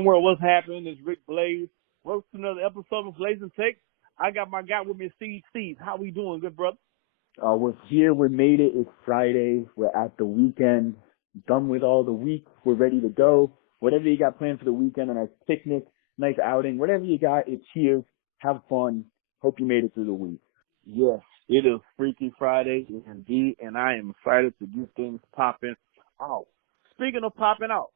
SimWorld, what's happening? It's Rick Blaze. Welcome to another episode of Blazin Takes. I got my guy with me, Steve. How we doing, good brother? We're here. We made it. It's Friday. We're at the weekend. Done with all the week. We're ready to go. Whatever you got planned for the weekend, a nice picnic, nice outing, whatever you got, it's here. Have fun. Hope you made it through the week. Yes, it is Freaky Friday indeed, and I am excited to get things popping out. Speaking of popping out,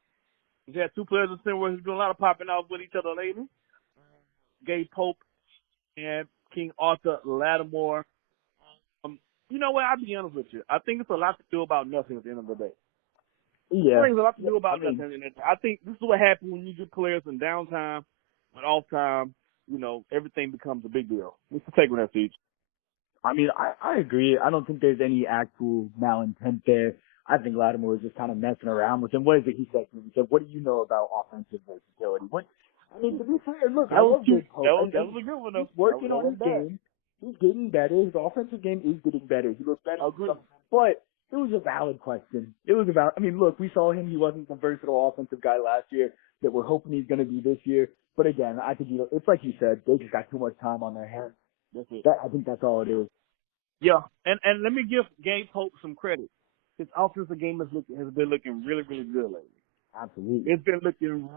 we had two players in SimWorld who's doing a lot of popping out with each other lately. Gabe Pope and King Arthur Lattimore. You know what? I'll be honest with you. I think it's a lot to do about nothing at the end of the day. Yeah. I think it's a lot to do about nothing. I think this is what happens when you get players in downtime, when off time, you know, everything becomes a big deal. What's the take on that, Steve? I mean, I agree. I don't think there's any actual malintent there. I think Lattimore was just kind of messing around with him. What is it he said to him? He said, "What do you know about offensive versatility?" I mean, to be fair, look, that was a good one. He's working on his game. He's getting better. His offensive game is getting better. He looks better. But it was a valid question. I mean, look, we saw him. He wasn't the versatile offensive guy last year that we're hoping he's going to be this year. But again, I think it's like you said. They just got too much time on their hands. I think that's all it is. Yeah, and let me give Gabe Pope some credit. His offensive game has been looking really, really good lately. Absolutely. It's been looking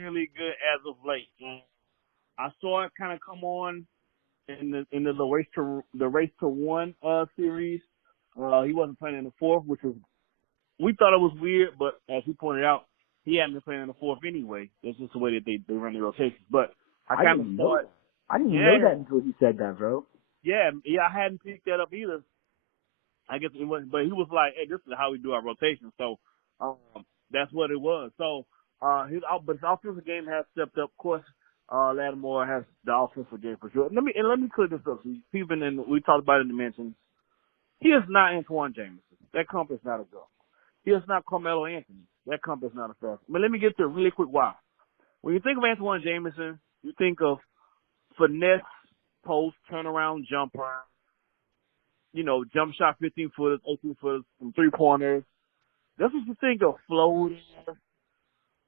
really good as of late. I saw it kind of come on in the race to one series. He wasn't playing in the fourth, we thought it was weird, but as he pointed out, he hadn't been playing in the fourth anyway. That's just the way that they run their rotations. But I didn't know that until he said that, bro. Yeah, I hadn't picked that up either. I guess it wasn't, but he was like, "Hey, this is how we do our rotation." So that's what it was. So but his offensive game has stepped up. Of course, Lattimore has the offensive game for sure. Let me clear this up. We talked about it in the mentions. He is not Antoine Jameson. That comp is not a go. He is not Carmelo Anthony. That comp is not a fast. But let me get to it really quick why. When you think of Antoine Jameson, you think of finesse, post, turnaround jumper, you know, jump shot 15-footers, 18-footers, from three-pointers. That's what you think of, floaters.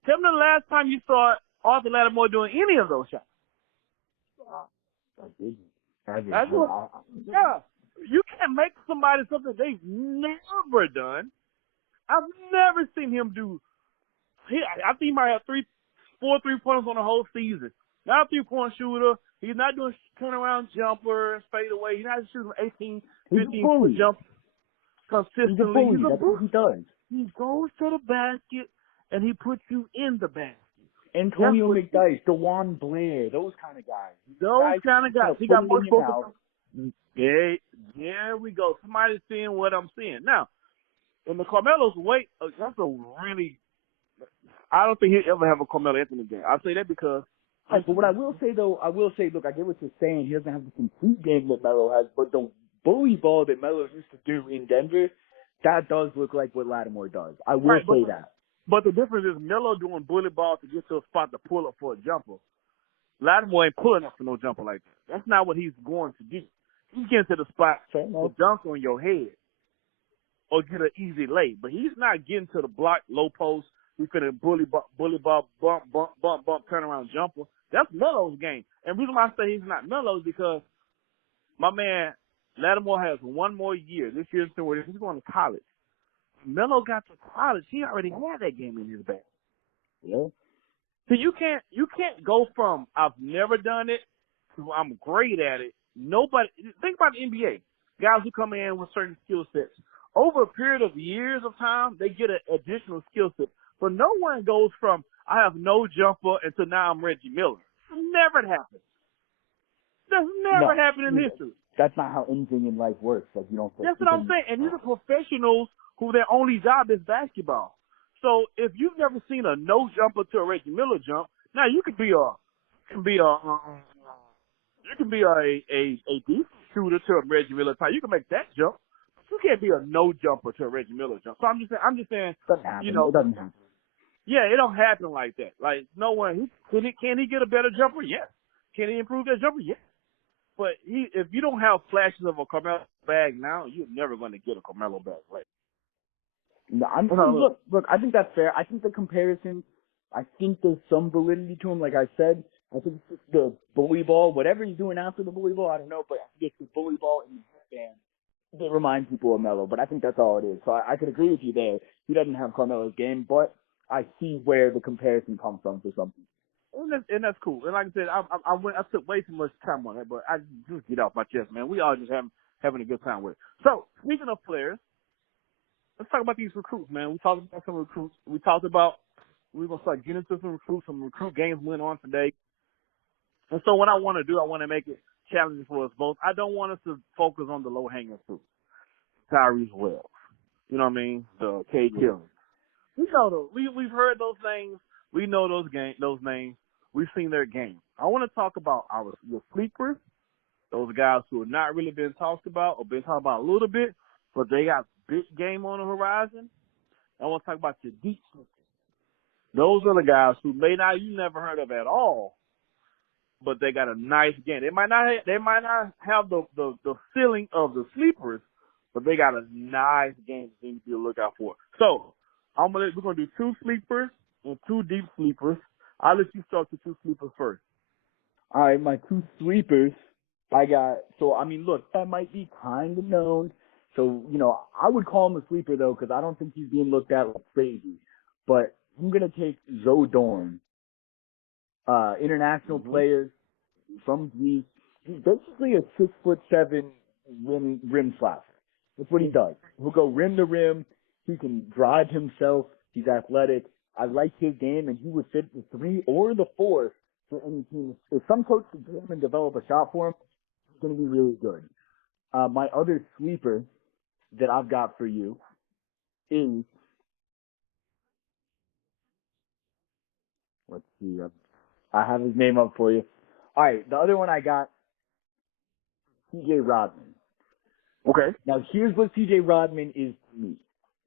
Tell me the last time you saw Arthur Lattimore doing any of those shots. I didn't. Yeah. You can't make somebody something they've never done. I've never seen him do. I think he might have 4 3-pointers on the whole season. Not a 3-point shooter. He's not doing turnaround jumpers, fade away. He's not shooting 18, 15-foot jumpers consistently. He's a bully. That's what he does. He goes to the basket, and he puts you in the basket. Antonio McDyess, DeJuan Blair, those kind of guys. He got more focus. There we go. Somebody's seeing what I'm seeing. Now, in the Carmelo's weight, that's I don't think he'll ever have a Carmelo Anthony game. I'll say that because. Right, but what I will say, look, I get what you're saying. He doesn't have the complete game that Melo has, but the bully ball that Melo used to do in Denver, that does look like what Lattimore does. I will say that. But the difference is Melo doing bully ball to get to a spot to pull up for a jumper. Lattimore ain't pulling up for no jumper like that. That's not what he's going to do. He's getting to the spot to dunk on your head or get an easy lay. But he's not getting to the block, low post. He's finna bully ball, bump, turnaround jumper. That's Melo's game. And the reason why I say he's not Melo is because my man Lattimore has one more year. This year's he's going to college. Melo got to college. He already had that game in his bag. Yeah. So you can't go from I've never done it to I'm great at it. Nobody think about the NBA. Guys who come in with certain skill sets. Over a period of years of time, they get an additional skill set. But no one goes from I have no jumper until now I'm Reggie Miller. Never happened. That's never happened in history. That's not how anything in life works. Like you don't. That's what I'm saying. And these are professionals who their only job is basketball. So if you've never seen a no jumper to a Reggie Miller jump, now you could be a decent shooter to a Reggie Miller type. You can make that jump. You can't be a no jumper to a Reggie Miller jump. So I'm just saying, you know, it doesn't happen. Yeah, it don't happen like that. Like no one can he get a better jumper? Yes. Can he improve that jumper? Yes. But if you don't have flashes of a Carmelo bag now, you're never going to get a Carmelo bag. Like, no, look, I think that's fair. I think the comparison I think there's some validity to him. Like I said, I think it's just the bully ball. Whatever he's doing after the bully ball, I don't know, but I think it's the bully ball in the headband that reminds people of Melo. But I think that's all it is. So I could agree with you there. He doesn't have Carmelo's game, but I see where the comparison comes from for something. And that's cool. And like I said, I took way too much time on it, but I just get off my chest, man. We all just having a good time with it. So, speaking of players, let's talk about these recruits, man. We talked about some recruits. We're going to start getting into some recruits. Some recruit games went on today. And so what I want to do, I want to make it challenging for us both. I don't want us to focus on the low-hanging fruit. Tyrese Wells. You know what I mean? The K. Killing. We know those. We've heard those things. We know those names. We've seen their game. I want to talk about your sleepers, those guys who have not really been talked about or been talked about a little bit, but they got big game on the horizon. I want to talk about your deep sleepers. Those are the guys who you never heard of at all, but they got a nice game. They might not have the ceiling of the sleepers, but they got a nice game that you need to be a lookout for. So we're gonna do 2 sleepers and 2 deep sleepers. I'll let you start with 2 sleepers first. All right, my 2 sleepers. Look, that might be kind of known. So, I would call him a sleeper, though, because I don't think he's being looked at like crazy. But I'm going to take Zoe Dorn, international player from Greece. He's basically a 6'7" rim slapper. That's what he does. He'll go rim to rim. He can drive himself. He's athletic. I like his game, and he would fit the 3 or the 4 for any team. If some coach can get him and develop a shot for him, it's going to be really good. My other sleeper that I've got for you is, let's see, I have his name up for you. All right, the other one I got, C.J. Rodman. Okay. Now, here's what C.J. Rodman is to me.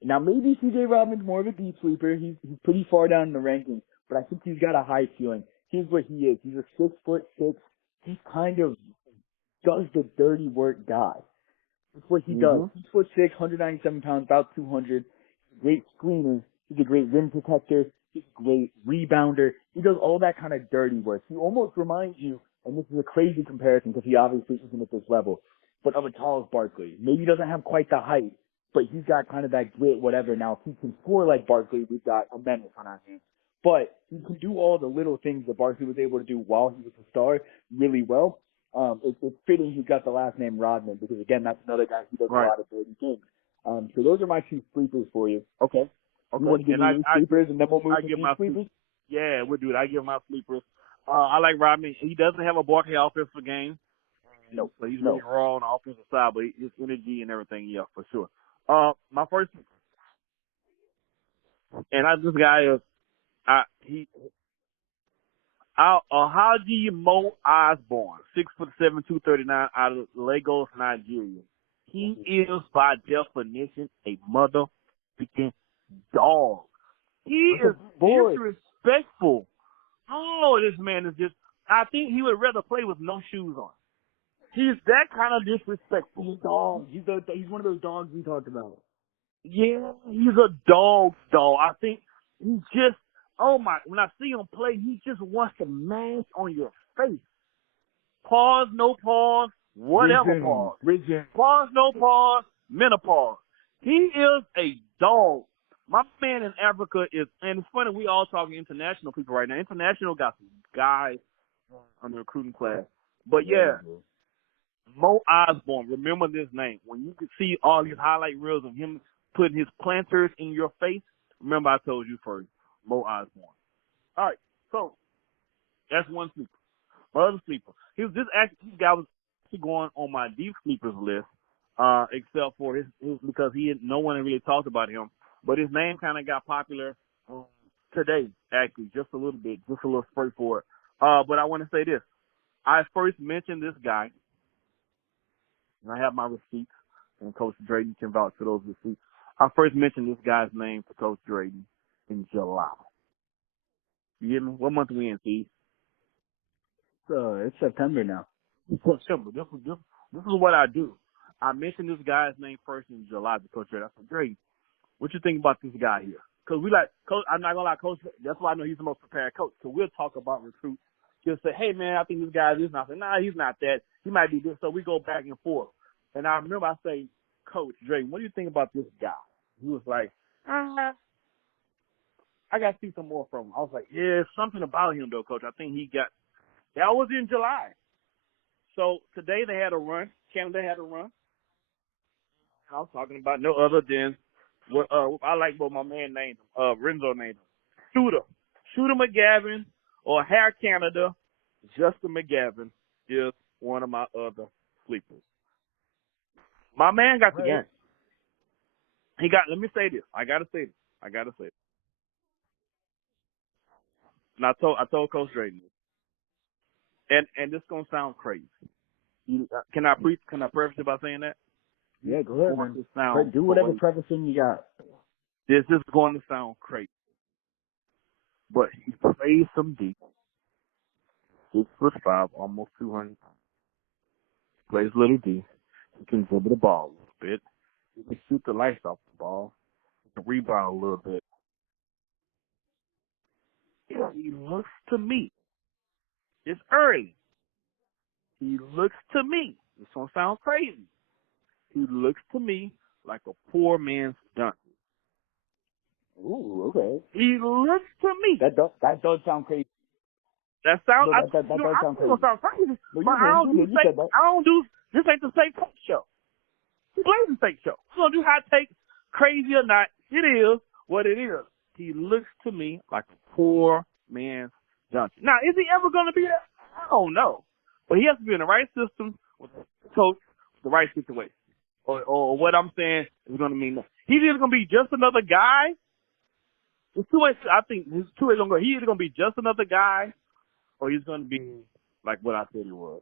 Now, maybe C.J. Rodman's more of a deep sleeper. He's pretty far down in the rankings, but I think he's got a high ceiling. Here's what he is. He's a 6'6". He kind of does the dirty work guy. That's what he does. 6'6", 197 pounds, about 200. He's a great screener. He's a great rim protector. He's a great rebounder. He does all that kind of dirty work. He almost reminds you, and this is a crazy comparison because he obviously isn't at this level, but of a Charles Barkley. Maybe he doesn't have quite the height, but he's got kind of that grit, whatever. Now, if he can score like Barkley, we've got a menace on our hands. But he can do all the little things that Barkley was able to do while he was a star really well. It's fitting he's got the last name Rodman because, again, that's another guy who does a lot of dirty things. So those are my 2 sleepers for you. Okay. You want to give me sleepers and then we'll move to deep sleepers? Yeah, we'll do it. I give my sleepers. I like Rodman. He doesn't have a Barkley offensive game. No. So he's really raw on the offensive side, but his energy and everything, yeah, for sure. My first, and this guy is, Haji Mo Osborne, 6'7", 239, out of Lagos, Nigeria. He is by definition a motherfucking dog. He is disrespectful. Oh, this man is just, I think he would rather play with no shoes on. He's that kind of disrespectful. He's a dog. He's one of those dogs we talked about. Yeah, he's a dog. I think he's just, when I see him play, he just wants to mash on your face. Pause, no pause, whatever pause. Pause, no pause, menopause. He is a dog. My man in Africa is, and it's funny, we all talking international people right now. International got some guys on the recruiting class. But yeah, Mo Osborne, remember this name. When you could see all these highlight reels of him putting his planters in your face, remember I told you first, Mo Osborne. All right, so that's one sleeper. My other sleeper, this guy was actually going on my deep sleepers list, except for his because no one really talked about him, but his name kind of got popular today, actually, just a little bit, just a little spurt for it. But I want to say this: I first mentioned this guy, and I have my receipts, and Coach Drayton can vouch for those receipts. I first mentioned this guy's name to Coach Drayton in July. You hear me? What month are we in, Steve? It's September now. It's September. This is what I do. I mentioned this guy's name first in July to Coach Drayton. I said, Drayton, what you think about this guy here? Because we like, Coach, I'm not going to lie, Coach, that's why I know he's the most prepared coach. So we'll talk about recruits. He'll say, hey, man, I think this guy is this. And I say, nah, he's not that. He might be this. So we go back and forth. And I remember I say, Coach Dre, what do you think about this guy? He was like, I got to see some more from him. I was like, yeah, something about him, though, Coach. I think he got – that was in July. So today they had a run. Canada had a run. I was talking about no other than what I like what my man named him, Renzo named him. Shooter McGavin or Hair Canada, Justin McGavin is one of my other sleepers. My man got the game. He got, let me say this. I gotta say this. And I told Coach Drayton this. And this gonna sound crazy. Can I preface it by saying that? Yeah, go ahead, man. Do whatever prefacing you got. This is going to sound crazy. But he plays some deep. 6'5", almost 200. Plays a little D. He can dribble the ball a little bit. He can shoot the lights off the ball. He can rebound a little bit. Yeah, he looks to me. It's early. He looks to me. This gonna sound crazy. He looks to me like a poor man's Duncan. Ooh, okay. He looks to me. That does sound crazy. That sounds. No, that does sound crazy. Sound crazy. No, but I don't do. This ain't the fake show. It's Blazin' fake show. We're gonna do hot take, crazy or not. It is what it is. He looks to me like a poor man's Duncan. Now, is he ever gonna be that? I don't know. But he has to be in the right system with the coach, the right situation. Or what I'm saying is gonna mean that. He's either gonna be just another guy. There's two ways. I think there's two ways gonna go. He's either gonna be just another guy, or he's gonna be like what I said he was,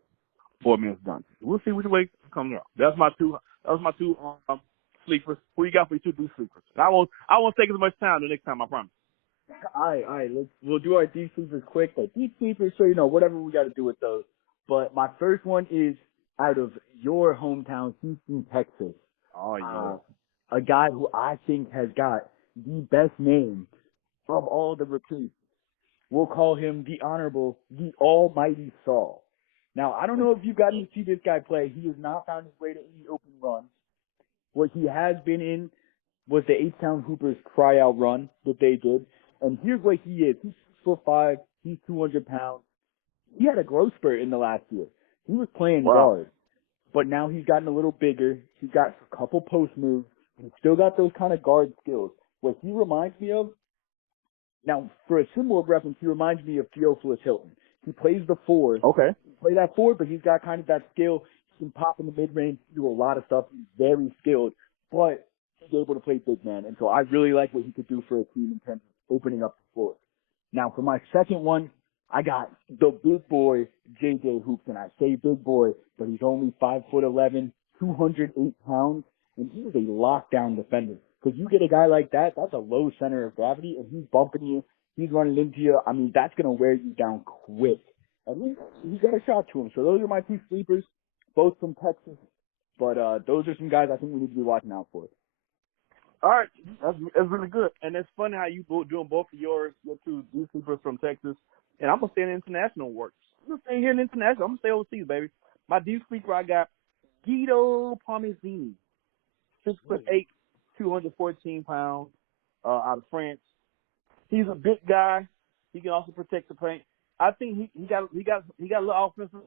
poor man's Duncan. We'll see which way it comes out. That was my two sleepers. Who you got for your two sleepers? I won't take as much time the next time, I promise. All right. We'll do our deep sleepers quick. Like deep sleepers, so whatever we got to do with those. But my first one is out of your hometown, Houston, Texas. Oh yeah. A guy who I think has got the best name of all the recruits. We'll call him the Honorable, the Almighty Saul. Now, I don't know if you've gotten to see this guy play. He has not found his way to any open runs. What he has been in was the H-Town Hoopers tryout run that they did. And here's what he is. He's 6'5", he's 200 pounds. He had a growth spurt in the last year. He was playing guard. But now he's gotten a little bigger. He's got a couple post moves. He's still got those kind of guard skills. What he reminds me of, now for a SimWorld reference, he reminds me of Theophilus Hilton. He plays the 4. Okay. He plays that 4, but he's got kind of that skill. He can pop in the mid-range, do a lot of stuff. He's very skilled, but he's able to play big man. And so I really like what he could do for a team in terms of opening up the floor. Now for my second one, I got the big boy, JJ Hoops, and I say big boy, but he's only 5'11", 208 pounds, and he is a lockdown defender. Because you get a guy like that, that's a low center of gravity, and he's bumping you, he's running into you. I mean, that's going to wear you down quick. And he's got a shot to him. So those are my two sleepers, both from Texas. But those are some guys I think we need to be watching out for. All right, that's really good, and it's funny how you doing both of your two sleepers from Texas, and I'm gonna stay in international work. I'm gonna stay here in international. I'm gonna stay overseas, baby. My deep sleeper, I got Guido Parmezzini, 6'8", 214 pounds, out of France. He's a big guy. He can also protect the paint. I think he got a little offensive.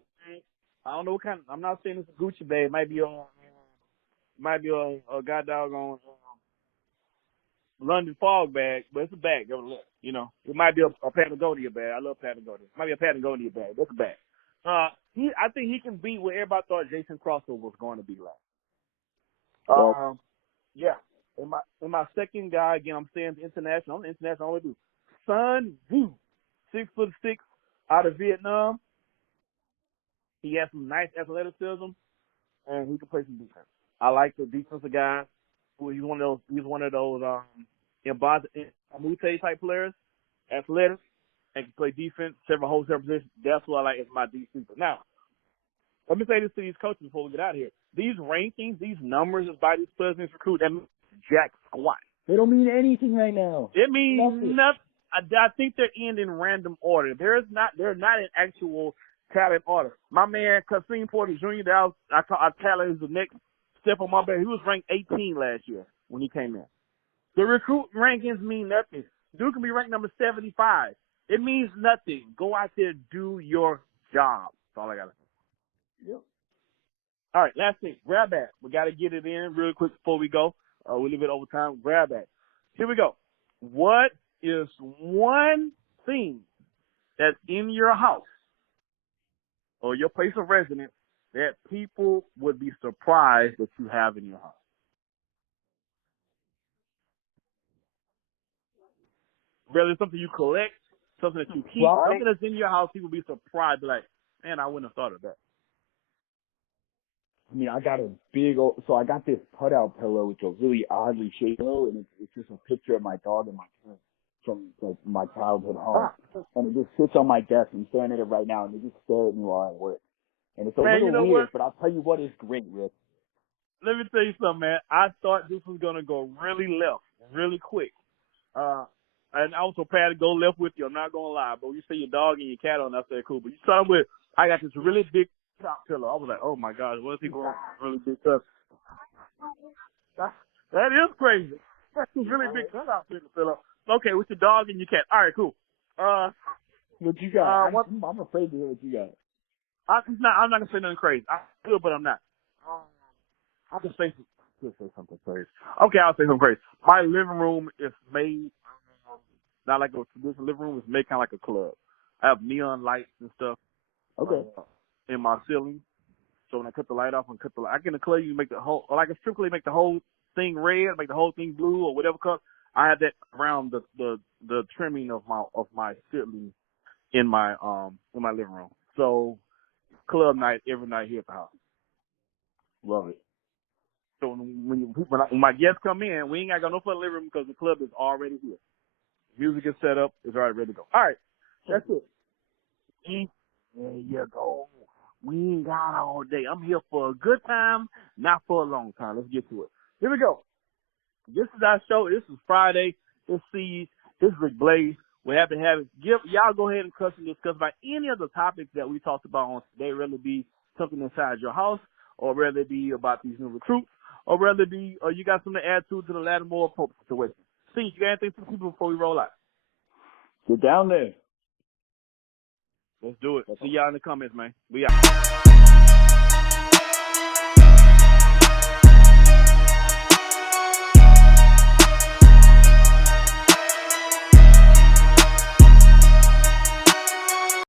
I don't know what kind. I'm not saying it's a Gucci bag. It might be a god doggone London fog bag, but it's a bag. You know, it might be a Patagonia bag. I love Patagonia. It might be a Patagonia bag. That's a bag. I think he can be what everybody thought Jason Crossover was going to be like. Yeah. And my second guy, again, I'm saying international. I'm the international. I only do Sun Vu, 6'6", out of Vietnam. He has some nice athleticism, and he can play some defense. I like the defensive guy. He's one of those Mbate type players, athletic, and can play defense, several positions. That's what I like as my D sleeper. Now, let me say this to these coaches before we get out of here. These rankings, these numbers is by these players in this recruit, that means jack squat. They don't mean anything right now. It means nothing. I think they're in random order. They're not in actual talent order. My man Kasim Porter Jr. I talent is the next step on my back. He was ranked 18 last year when he came in. The recruit rankings mean nothing. Dude can be ranked number 75. It means nothing. Go out there, do your job. That's all I got to say. Yep. All right, last thing. Grab bag. We got to get it in real quick before we go. We leave it over time. Grab bag. Here we go. What is one thing that's in your house or your place of residence that people would be surprised that you have in your house? Whether it's something you collect, something that you keep, something that's in your house, people be surprised, like, man, I wouldn't have thought of that. I mean, I got a big old, so I got this cutout pillow, which is a really oddly shaped pillow, and it's just a picture of my dog and my cat from like my childhood home. And it just sits on my desk. I'm staring at it right now, and they just stare at me while I work. And it's a little weird, but I'll tell you what is great, Rick. Let me tell you something, man. I thought this was gonna go really left, really quick. And I was prepared to go left with you. I'm not gonna lie, but when you say your dog and your cat on, I said cool. But you started with, I got this really big top pillow. I was like, oh my gosh, what is he going really big stuff? That is crazy. That's a really big top pillow. Okay, with your dog and your cat. All right, cool. What you got? I'm afraid to hear what you got. I'm not gonna say nothing crazy. I could, but I'm not. I can say something crazy. Okay, I'll say something crazy. My living room is made not like a traditional living room. It's made kind of like a club. I have neon lights and stuff. Okay. In my ceiling. So when I cut the light off and cut the light, I can declare you make the whole, or like a strictly make the whole thing red, make the whole thing blue or whatever color. I have that around the trimming of my ceiling in my living room. So club night every night here at the house. Love it. So when my guests come in, we ain't got no fun living room because the club is already here. Music is set up, it's already ready to go. All right, that's it. There you go. We ain't got all day. I'm here for a good time, not for a long time. Let's get to it. Here we go. This is our show. This is Friday. This is Rick Blaze. We're happy to have it. Y'all go ahead and discuss about any of the topics that we talked about on today, whether it be something inside your house, or whether it be about these new recruits, or whether it be you got something to add to the Lattimore Pope situation. See, you got anything for people before we roll out? Get down there. Let's do it. See y'all in the comments, man. We out.